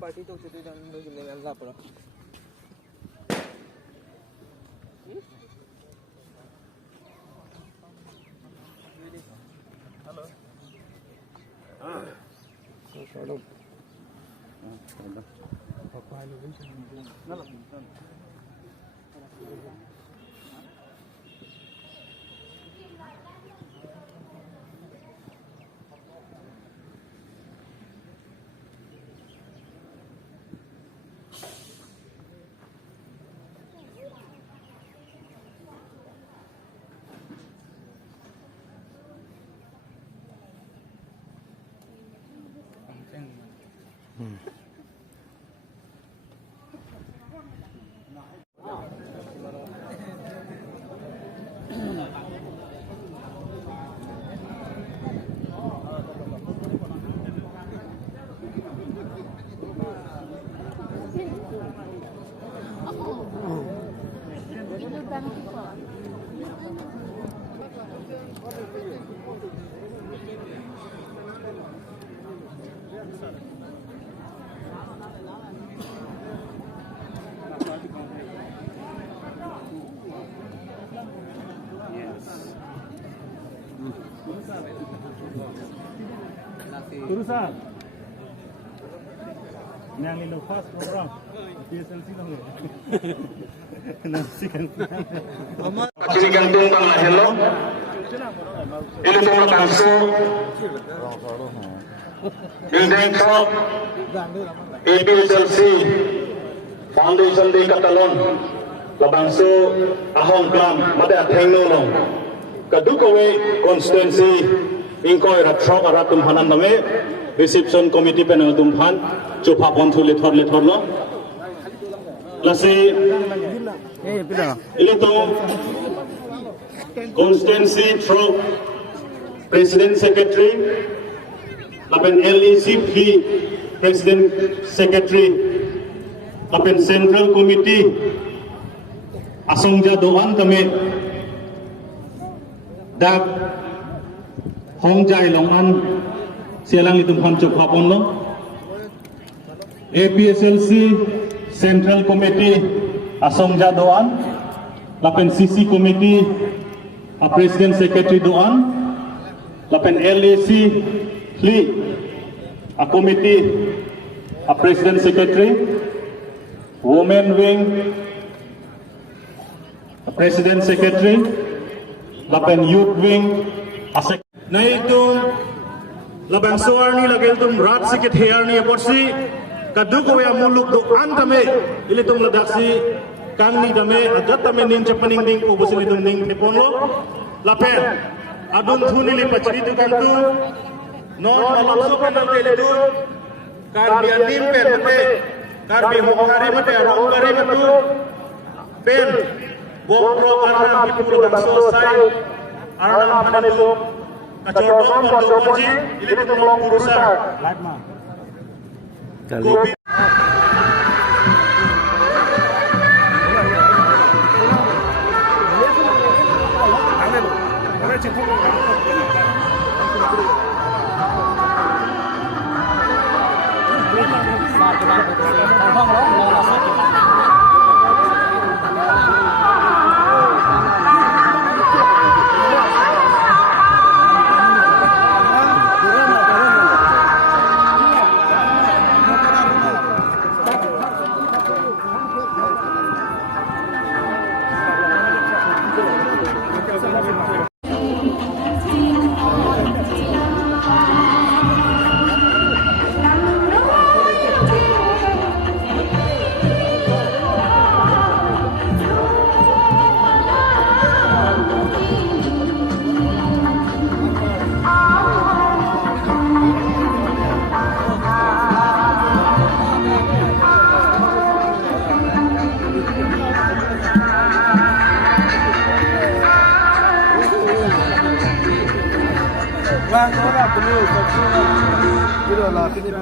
Party तो चुटी जाने दो जिले में अल्लाह पर हेलो तो चलो पापा लोग ना Urusan yang ini lepas orang PSLC lah nanti kan Ciri gantung bang lah hello ini semua kansu building shop APSLC foundation di Katalon labangsu ahong kram mada thengno long kadukowe constituency ingkoi ratrok aratum hanan name reception committee panel tumhan chupa ponthu lethor no lasi ilito constituency through president secretary lapen LEC president secretary lapen central committee asongja doan tame dak Hongjai Longan Selang itu hancur kapon lo APSLC Central Committee Asongja Doan Lapen CC Committee a President Secretary Doan Lapen LAC Hli a Committee a President Secretary Women Wing a President Secretary Lapen Youth Wing a na itu labang suar ni lagi itu rat sikit hair ni porsi kaduk ko ya muluk do antame ilitung ladaksi kang ni dame adat tame nin chapaning ding ko bosil itung ning niponlo lapen adun thuni li pachri tu kantu non malapso penal tele tu kar bi adim pe mate kar bi hokari mate rongari matu pen bopro arna bitu labang so sai arna phanetu Kacodong Pondokoji ini tolong urusan. Kopi. Vâng, nó là cái điều thật sự bây giờ là cái điểm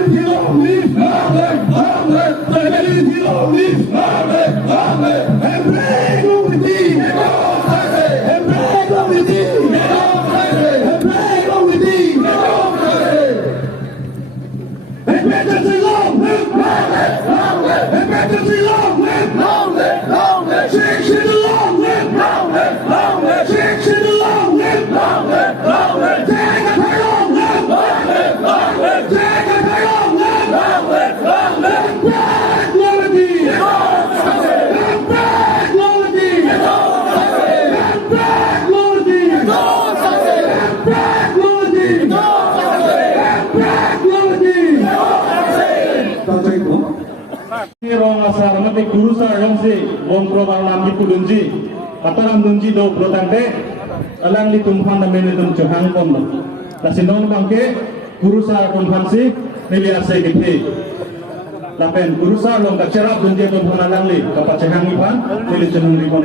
Leave. Rong asar mati guru sar yang si bom program lam di kudunji ataram dunji do protante alang li tumpan na mene tum johang pon la sinon bangke guru sar tumpan si nili ase githe lapen guru sar long dakchara dunji tumpan alang li kapachahan ipan nili chunun ri pon